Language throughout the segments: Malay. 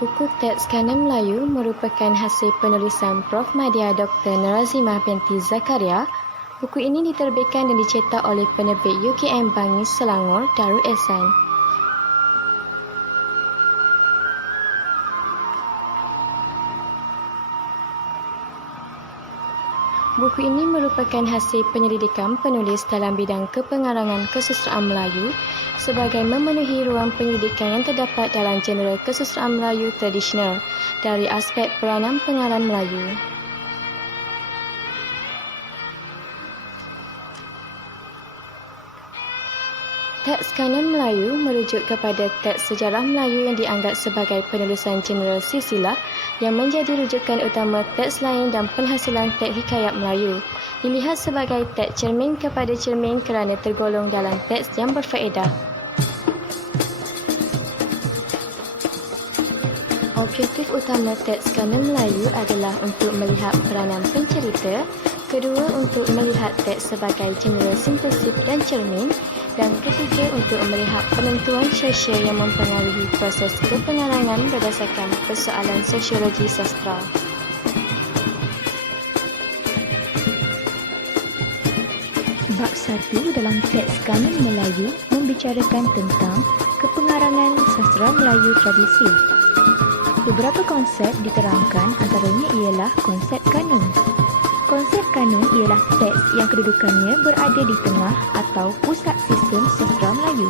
Buku teks kanan Melayu merupakan hasil penulisan Prof. Madya Dr. Narazimah binti Zakaria. Buku ini diterbitkan dan dicetak oleh penerbit UKM Bangis Selangor, Darul Ehsan. Buku ini merupakan hasil penyelidikan penulis dalam bidang kepengarangan kesusastraan Melayu sebagai memenuhi ruang penyelidikan yang terdapat dalam genre kesusastraan Melayu tradisional dari aspek peranan pengarang Melayu. Teks kanan Melayu merujuk kepada teks sejarah Melayu yang dianggap sebagai penulisan jeneral silsilah yang menjadi rujukan utama teks lain dan penghasilan teks hikayat Melayu. Dilihat sebagai teks cermin kepada cermin kerana tergolong dalam teks yang berfaedah. Objektif utama teks kanan Melayu adalah untuk melihat peranan pencerita, kedua untuk melihat teks sebagai jeneral sintetik dan cermin, dan ketiga untuk melihat penentuan sosial yang mempengaruhi proses kepengarangan berdasarkan persoalan sosiologi sastra. Bab 1 dalam teks kanan Melayu membicarakan tentang kepengarangan sastra Melayu tradisi. Beberapa konsep diterangkan, antaranya ialah konsep kanun. Konsep kanun ialah teks yang kedudukannya berada di tengah atau pusat sistem sastra Melayu.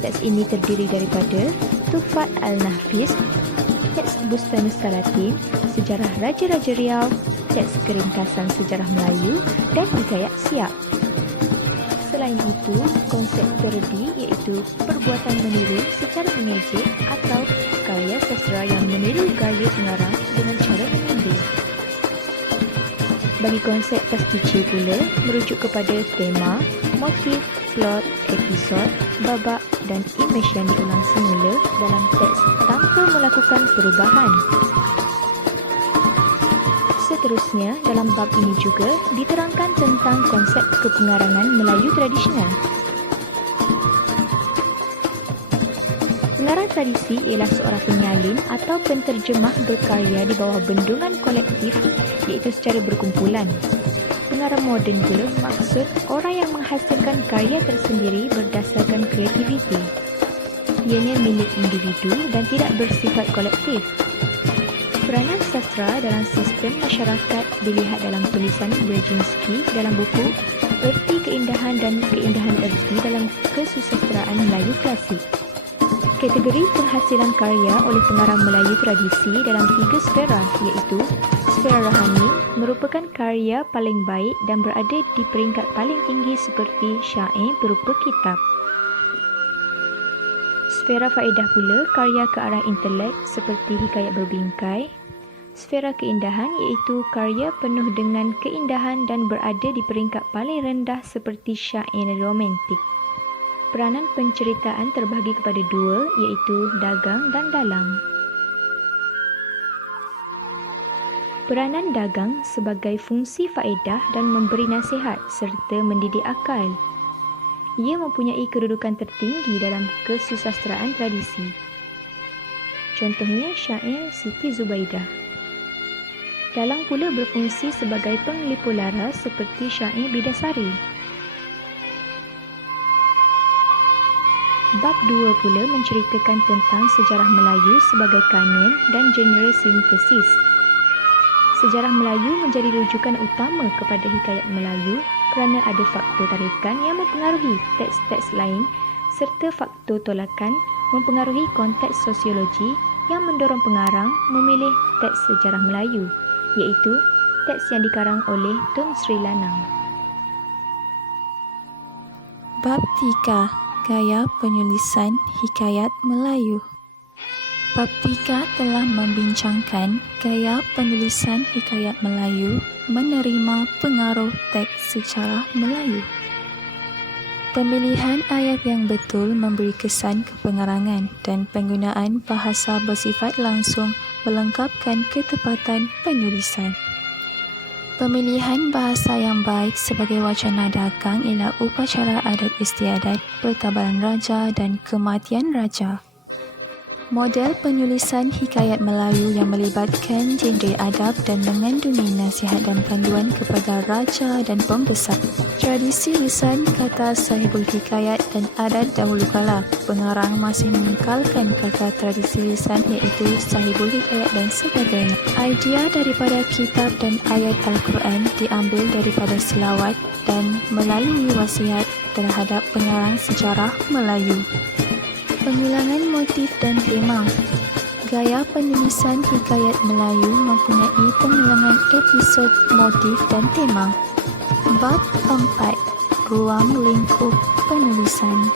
Teks ini terdiri daripada Tufat Al-Nafis, teks Bustanus Salatin, sejarah Raja-Raja Riau, teks keringkasan sejarah Melayu dan hikayat siap. Selain itu, konsep terdi iaitu perbuatan meniru secara mengejek atau karya sastra yang meniru gaya pengarang dengan cara menyindir. Bagi konsep pastiche pula merujuk kepada tema, motif, plot, episod, babak dan imej yang diulang semula dalam teks tanpa melakukan perubahan. Seterusnya, dalam bab ini juga diterangkan tentang konsep kepengarangan Melayu tradisional. Pengarang tradisi ialah seorang penyalin atau penterjemah berkarya di bawah bendungan kolektif iaitu secara berkumpulan. Pengarang moden pula maksud orang yang menghasilkan karya tersendiri berdasarkan kreativiti. Ianya milik individu dan tidak bersifat kolektif. Peranan sastra dalam sistem masyarakat dilihat dalam tulisan Brzezinski dalam buku Erti Keindahan dan Keindahan Erti dalam Kesusastraan Melayu Klasik. Kategori penghasilan karya oleh pengarang Melayu tradisi dalam 3 sfera iaitu sfera rohani merupakan karya paling baik dan berada di peringkat paling tinggi seperti syair berupa kitab. Sfera faedah pula karya ke arah intelek seperti hikayat berbingkai. Sfera keindahan iaitu karya penuh dengan keindahan dan berada di peringkat paling rendah seperti syair romantik. Peranan penceritaan terbahagi kepada 2 iaitu dagang dan dalang. Peranan dagang sebagai fungsi faedah dan memberi nasihat serta mendidik akal. Ia mempunyai kedudukan tertinggi dalam kesusastraan tradisi. Contohnya syair Siti Zubaidah. Dalang pula berfungsi sebagai pengelipu lara seperti syair Bidasari. Bab 2 pula menceritakan tentang sejarah Melayu sebagai kanun dan genre sintesis. Sejarah Melayu menjadi rujukan utama kepada hikayat Melayu kerana ada faktor tarikan yang mempengaruhi teks-teks lain serta faktor tolakan mempengaruhi konteks sosiologi yang mendorong pengarang memilih teks sejarah Melayu, iaitu teks yang dikarang oleh Tun Sri Lanang. Bab 3. Gaya penulisan hikayat Melayu. Bab 3 telah membincangkan gaya penulisan hikayat Melayu menerima pengaruh teks sejarah Melayu. Pemilihan ayat yang betul memberi kesan kepengarangan dan penggunaan bahasa bersifat langsung melengkapkan ketepatan penulisan. Pemilihan bahasa yang baik sebagai wacana dagang ialah upacara adat istiadat, pertabaran raja dan kematian raja. Model penulisan hikayat Melayu yang melibatkan genre adab dan mengandungi nasihat dan panduan kepada raja dan pembesar. Tradisi lisan kata sahibul hikayat dan adat dahulu kala. Pengarang masih mengekalkan kata tradisi lisan iaitu sahibul hikayat dan sebagainya. Idea daripada kitab dan ayat Al-Quran diambil daripada selawat dan melalui wasiat terhadap pengarang sejarah Melayu. Pengulangan motif dan tema. Gaya penulisan hikayat Melayu mempunyai pengulangan episod, motif dan tema. Bab 4. Ruang lingkup penulisan.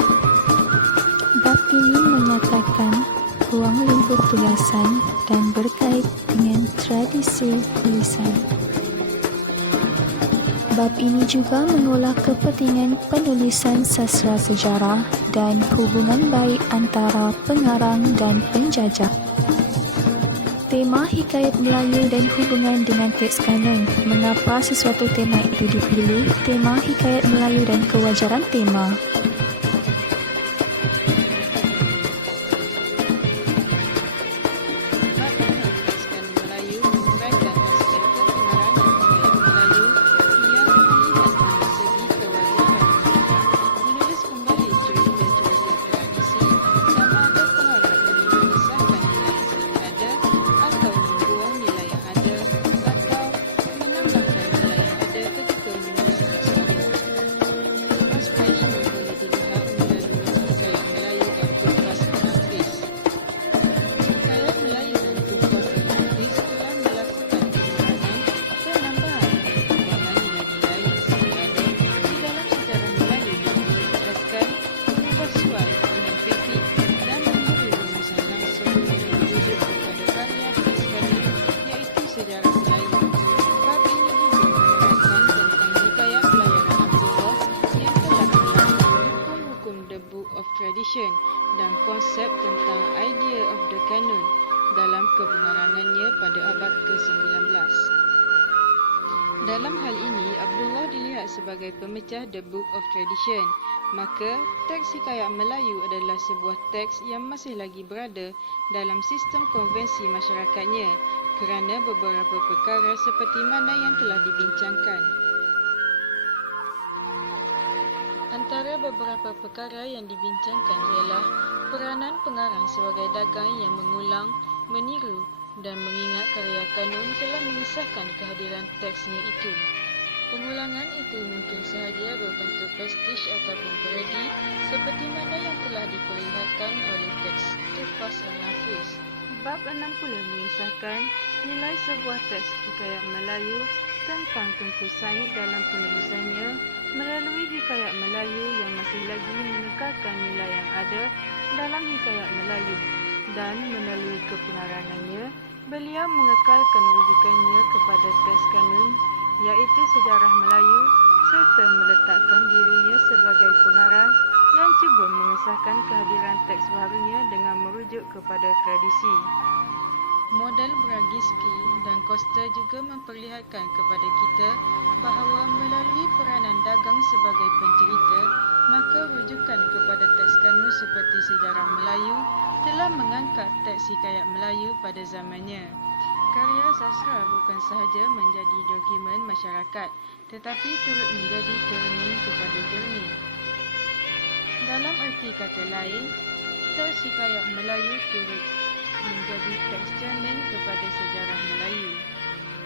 Bab ini menyatakan ruang lingkup tulisan dan berkait dengan tradisi tulisan. Bab ini juga mengolah kepentingan penulisan sastra sejarah dan hubungan baik antara pengarang dan penjajah. Tema hikayat Melayu dan hubungan dengan teks kanun. Mengapa sesuatu tema itu dipilih? Tema hikayat Melayu dan kewajaran tema. Dan konsep tentang idea of the canon dalam kebenaranannya pada abad ke-19. Dalam hal ini, Abdullah dilihat sebagai pemecah the Book of Tradition. Maka, teks hikayat Melayu adalah sebuah teks yang masih lagi berada dalam sistem konvensi masyarakatnya kerana beberapa perkara seperti mana yang telah dibincangkan. Antara beberapa perkara yang dibincangkan ialah peranan pengarang sebagai dagang yang mengulang, meniru dan mengingat karya kanun telah mengisahkan kehadiran teksnya itu. Pengulangan itu mungkin sahaja berbentuk pastish ataupun parodi seperti mana yang telah diperlihatkan oleh teks Tuhfah An-Nafis. Bab 60 mengisahkan nilai sebuah teks hikayat Melayu tentang Tunku Said dalam penulisannya melalui hikayat Melayu yang masih lagi mengekalkan nilai yang ada dalam hikayat Melayu, dan melalui kepengarangannya beliau mengekalkan rujukannya kepada teks kanun iaitu sejarah Melayu serta meletakkan dirinya sebagai pengarang yang cuba mengesahkan kehadiran teks baharunya dengan merujuk kepada tradisi. Model Bragiski dan Costa juga memperlihatkan kepada kita bahawa melalui peranan dagang sebagai pencerita, maka rujukan kepada teks kanun seperti sejarah Melayu telah mengangkat teks hikayat Melayu pada zamannya. Karya sastra bukan sahaja menjadi dokumen masyarakat, tetapi turut menjadi cermin kepada jernih. Dalam erti kata lain, teks hikayat Melayu turut menjadi teks cermin kepada sejarah Melayu.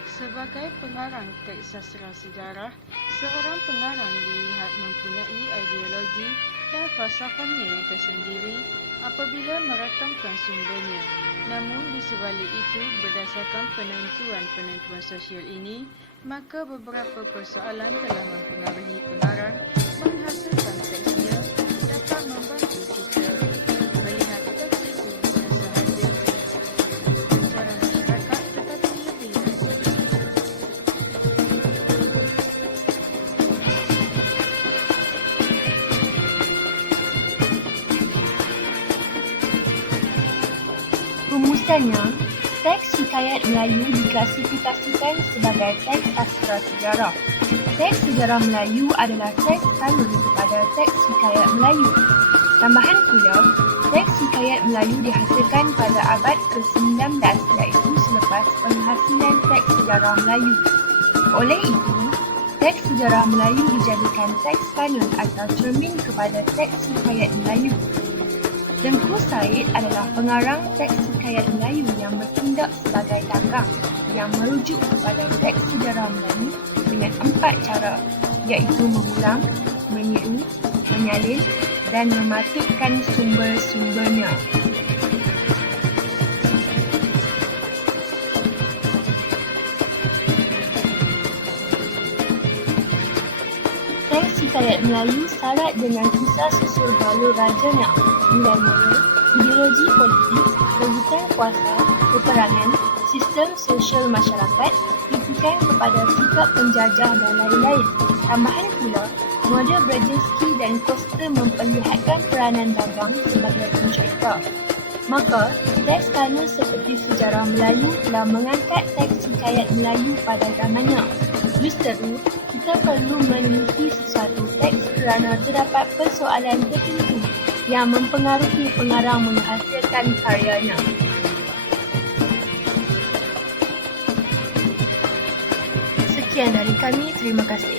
Sebagai pengarang teks sastra sejarah, seorang pengarang dilihat mempunyai ideologi dan falsafahnya yang tersendiri apabila merakamkan sumbernya. Namun di sebalik itu, berdasarkan penentuan-penentuan sosial ini, maka beberapa persoalan telah mempengaruhi pengarang menghasilkan teksnya dapat membantu kita melihat teks itu bukan sahaja secara masyarakat tetapi lebih daripada itu. Rumusannya, teks hikayat Melayu diklasifikasikan sebagai teks sastra sejarah. Teks sejarah Melayu adalah teks kanun kepada teks hikayat Melayu. Tambahan pula, Teks hikayat Melayu dihasilkan pada abad ke-19 iaitu selepas penghasilan teks sejarah Melayu. Oleh itu, teks sejarah Melayu dijadikan teks kanun atau cermin kepada teks hikayat Melayu. Tengku Said adalah pengarang teks hikayat Melayu yang bertindak sebagai dagang yang merujuk kepada teks sejarah Melayu dengan 4 cara, iaitu mengulang, meniru, menyalin dan mematutkan sumber-sumbernya. Teks hikayat Melayu syarat dengan kisah susul balur rajanya, nilai-nilai, ideologi politik, rebutan kuasa, peperangan, sistem sosial masyarakat, kritikan kepada sikap penjajah dan lain-lain. Tambahan pula, model Brzezinski dan Koster memperlihatkan peranan dagang sebagai pencerita. Maka, teks kanun seperti sejarah Melayu telah mengangkat teks hikayat Melayu pada zamannya. Justeru, kita perlu meneliti sesuatu teks kerana terdapat persoalan tertentu yang mempengaruhi pengarang menghasilkan karyanya. Sekian dari kami, terima kasih.